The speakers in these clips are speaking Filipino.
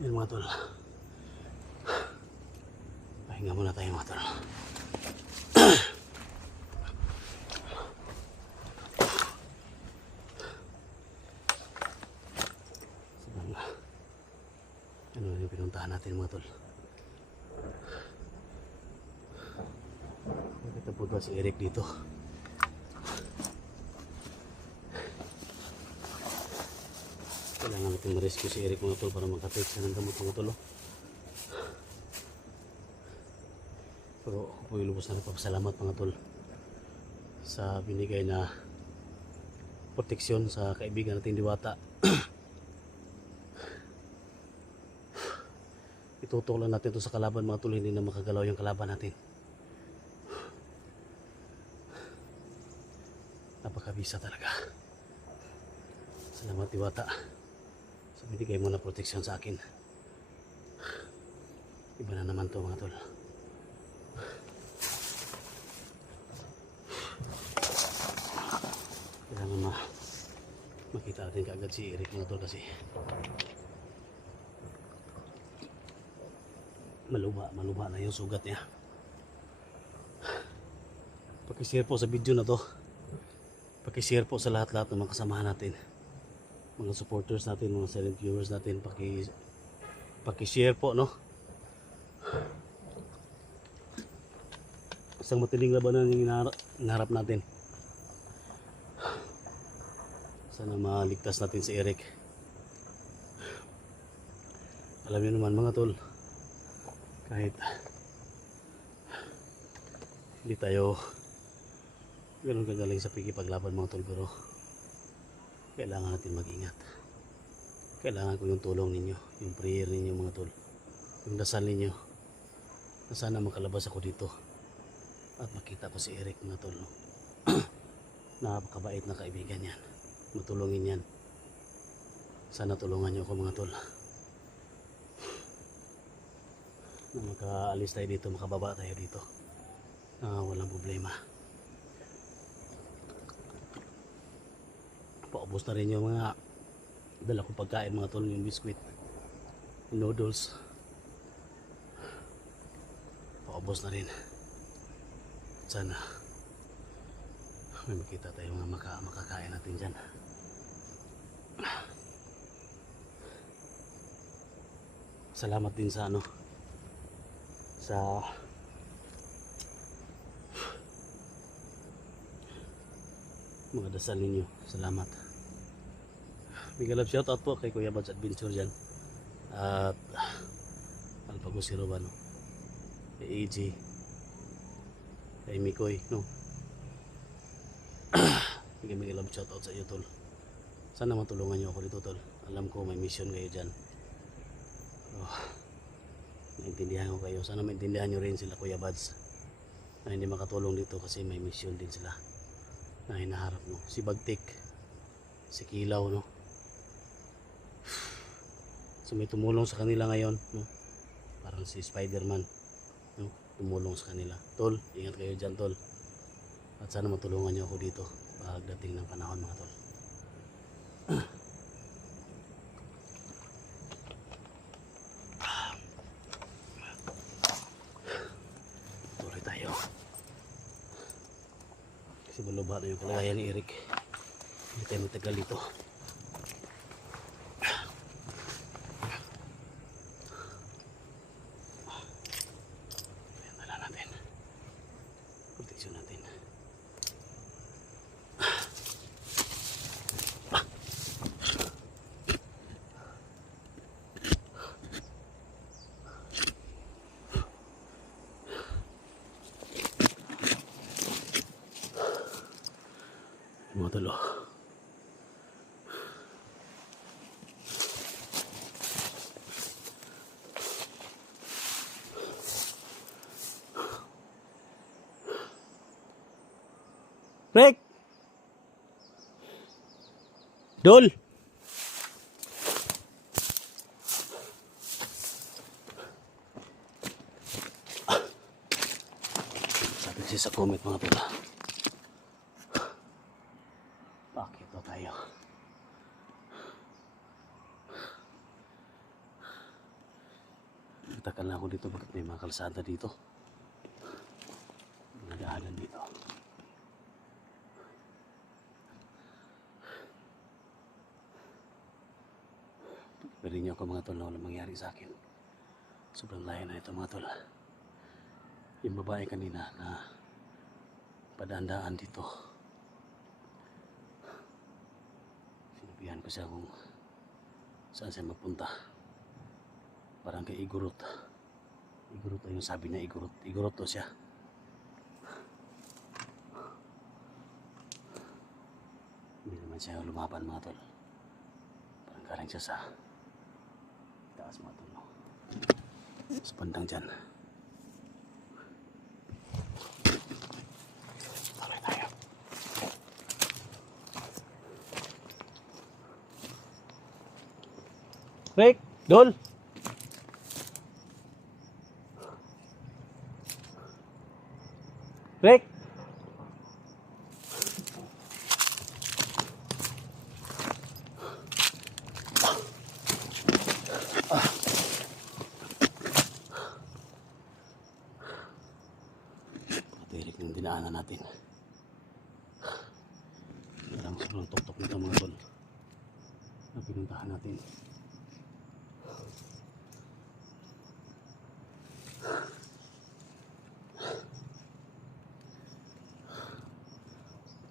Yan mga tol. Pahinga muna tayo mga tol. Ano yung pinuntahan natin mga tol. Nakita po ba si Eric dito? Kailangan natin ma-rescue si Eric mga tol para makatake siya ng gamot mga tol. Pero ako po yung lubos na nagpapasalamat mga tol sa binigay na proteksyon sa kaibigan natin Diwata. Itutok lang natin ito sa kalaban mga tol, hindi na makagalaw yung kalaban natin. Napakabisa talaga. Salamat Diwata sa binigay mo na proteksyon sa akin. Iba na naman to mga tol. Kailangan makita natin kaagad si Eric mga tol kasi maluba na yung sugat niya. Pakishare po sa video na to. Pakishare po sa lahat-lahat ng mga kasamahan natin, mga supporters natin, mga silent viewers natin. Pakishare po, no? Isang matiling labanan yung inaharap natin. Sana maligtas natin si Eric. Alam niyo naman mga tol, kahit hindi tayo ganun kagaling sa pagkipaglaban mga tol, pero kailangan natin mag-ingat. Kailangan ko yung tulong ninyo, yung prayer ninyo mga tol, yung dasal ninyo na sana makalabas ako dito at makita ko si Eric mga tol, no? Napakabait na kaibigan yan, matulungin yan. Sana tulungan nyo ako mga tol na makaalis tayo dito, makababa tayo dito walang problema. Paubos na rin yung mga dala kong pagkain mga tol, yung biskwit, noodles, paubos na rin. Sana may makita tayo mga makakain natin dyan. Salamat din sa sa mga dasal ninyo. Salamat. Big love shout out po kay Kuya Bads Adventure dyan, at Alpago si Roba, no? Kay AJ, kay Mikoy, no? Big love shout out sa iyo tol. Sana matulungan nyo ako dito tol. Alam ko may mission kayo dyan. Naintindihan ko kayo. Sana maintindihan nyo rin sila Kuya Bads na hindi makatulong dito kasi may mission din sila na hinaharap, no? Si Bagtik, si Kilaw, no? So may tumulong sa kanila ngayon, no? Parang si Spider-Man, no? Tumulong sa kanila. Tol, ingat kayo dyan tol, at sana matulungan nyo ako dito pagdating ng panahon mga tol. Tuloy tayo kasi malubha na yung kalagayan ni Eric. Hindi tayo matagal dito. Ayan, dala natin proteksyon natin. Mga tolo, Rick! Dol! Sabi kasi sa comment mga tol, bakit tayo Nagtataka lang ako dito bakit may mga kalsada dito. Mga daanan dito. Pero niyo ako mga tol na walang mangyari sa akin. Sobrang layo na ito mga tol. Yung babae kanina na padaan dito. Sinabihan ko siya kung saan siya magpunta. Parang kay Igorot. Igorot ay yung sabi niya, Igorot. Igorot to siya. Hindi naman siya lumaban mga tol. Parang galing siya sa taas mga tol. No? Sa bandang dyan. Tuloy tayo. Rick! Dol! Rick! Patirik ng dinaanan natin. Parang sobrang tok-tok nito mga tol. Na pinuntahan natin.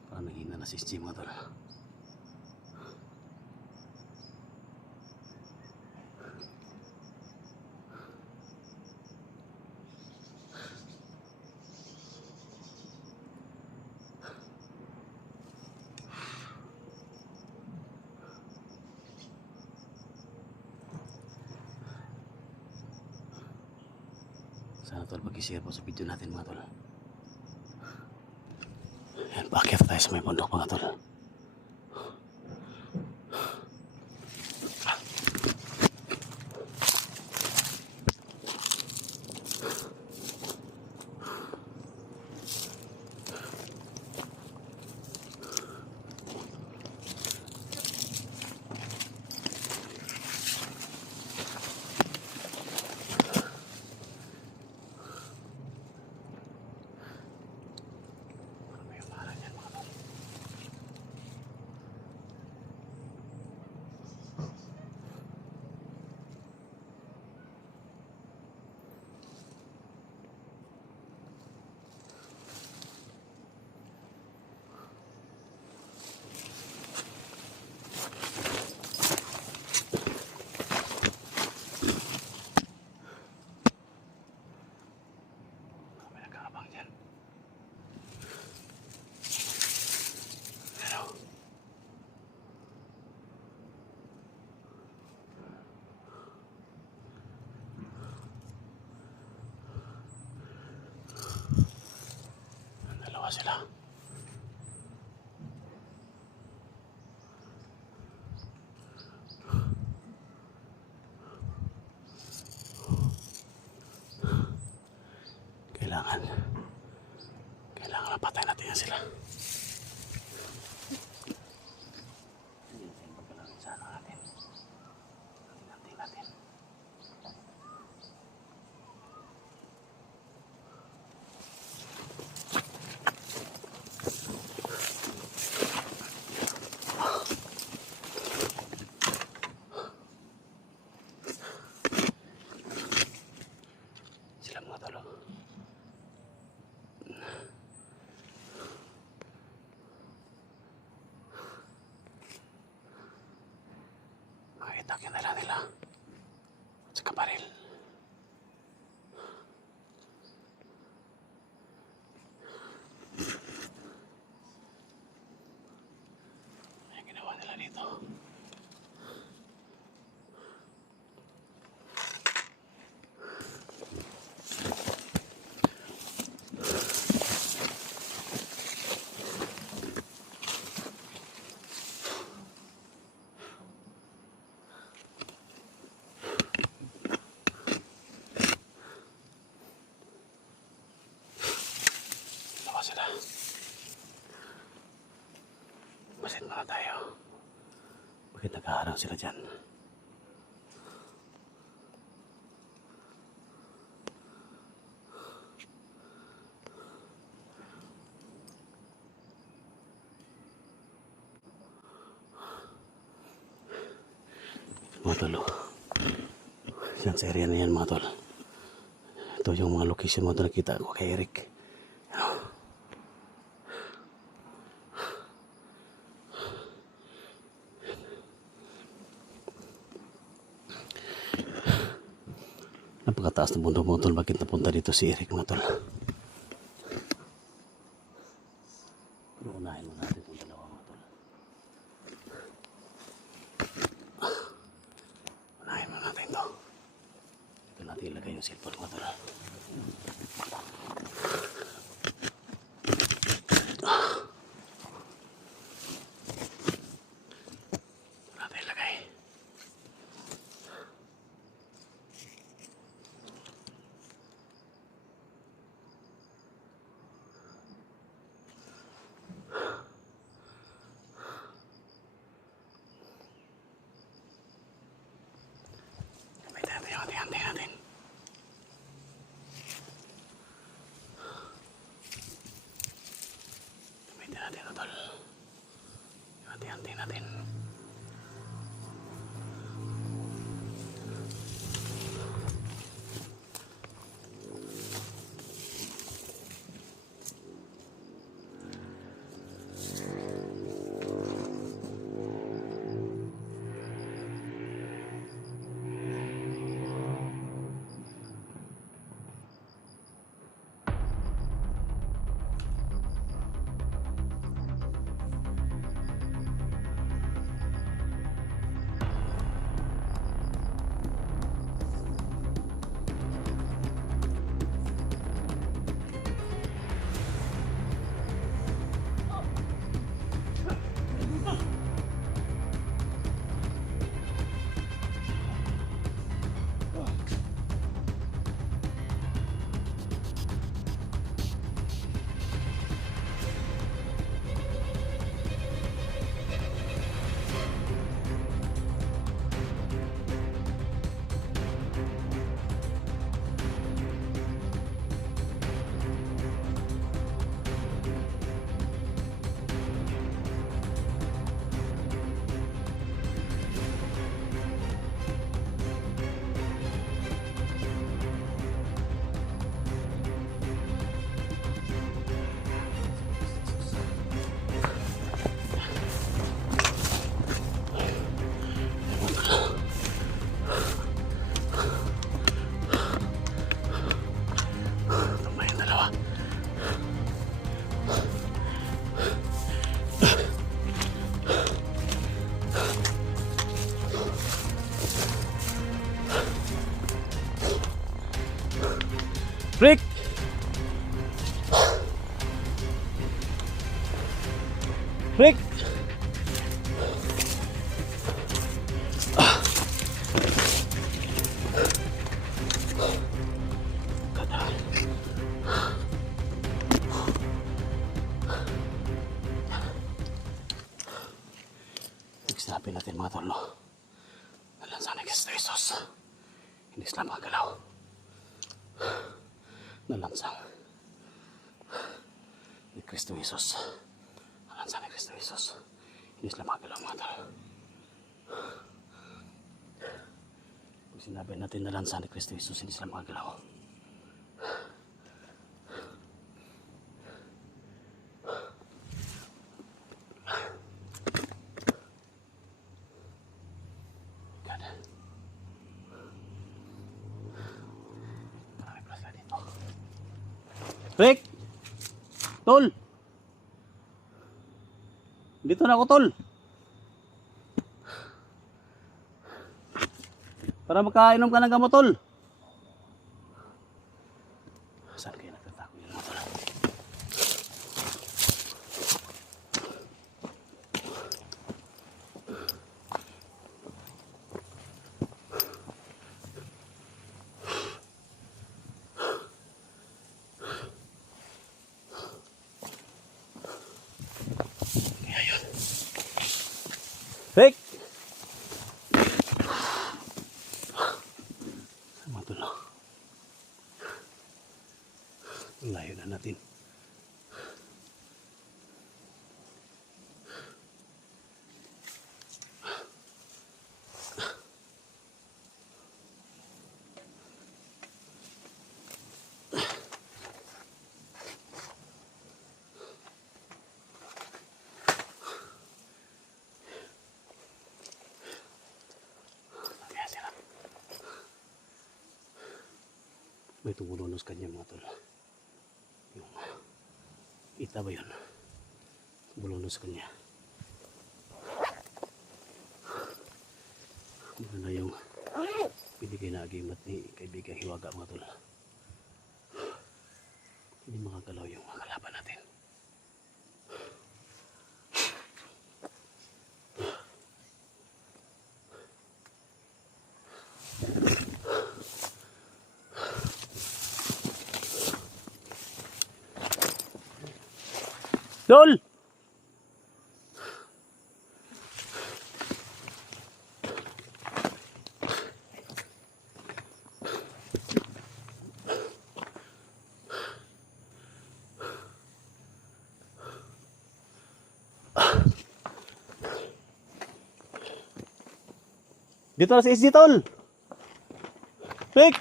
Parang nanghina na si Steve mga tol. Sana tol, pag-share po sa video natin mga tol. Yan, bakit tayo sa may bundok mga tol. Dalawa sila. Kailangan napatay natin yan sila. Yan yung pagkalang sana natin. Tingnan natin. Sila mga talo. Makita kinala nila sa kabaril. Ang ginawa nila dito. Dalawa sila. Basit muna tayo. Bakit naghaharang sila dyan? Mga tol, oh. Yan sa area na yan mga tol. Ito yung mga location mo na nakita ko kay Eric. Ano? Napakataas na bundok mga tol. Bakit napunta dito si Eric mga tol? Pero unahin mo natin itong dalawa mga tol. Unahin mo natin ito. Ito natin ilagay yung cellphone mga tol. Ito natin ilagay. Hati-hati natin. Gamitin natin ito tol. Hati-hati natin. Rick! Rick! Sabi natin mga tol, no? Nalansa ni Kristo Jesus. Hindi sila magalaw. Nalansang ni Kristo Jesus. Nalansang ni Kristo Jesus. Hindi sila magalaw mga tol. Pag sinabi natin nalansang ni Kristo Jesus, hindi sila magalaw. Rick! Tol! Dito na ako, tol. Para makainom ka ng gamot, tol. Saan kayo nagtatako yun, mga tol? Rick! Sama to lang. Layo na natin. May tumulonos kanya mga tol. Yung ita ba yun? Tumulonos kanya. Ano na yung binigay na agimat ni kaibigang Hiwaga mga tol. Hindi makagalaw yung mga kalaban natin. Tol! Dito na si SG Tol! Rick!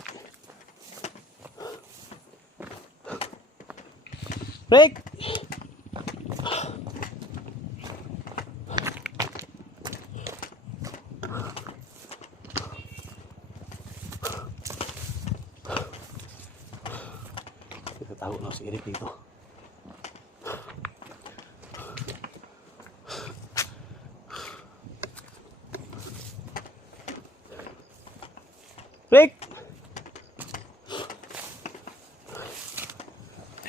Rick! Tago na si Eric dito. Rick!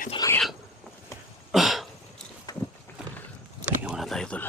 Ito lang yan. Tingnan muna tayo tol.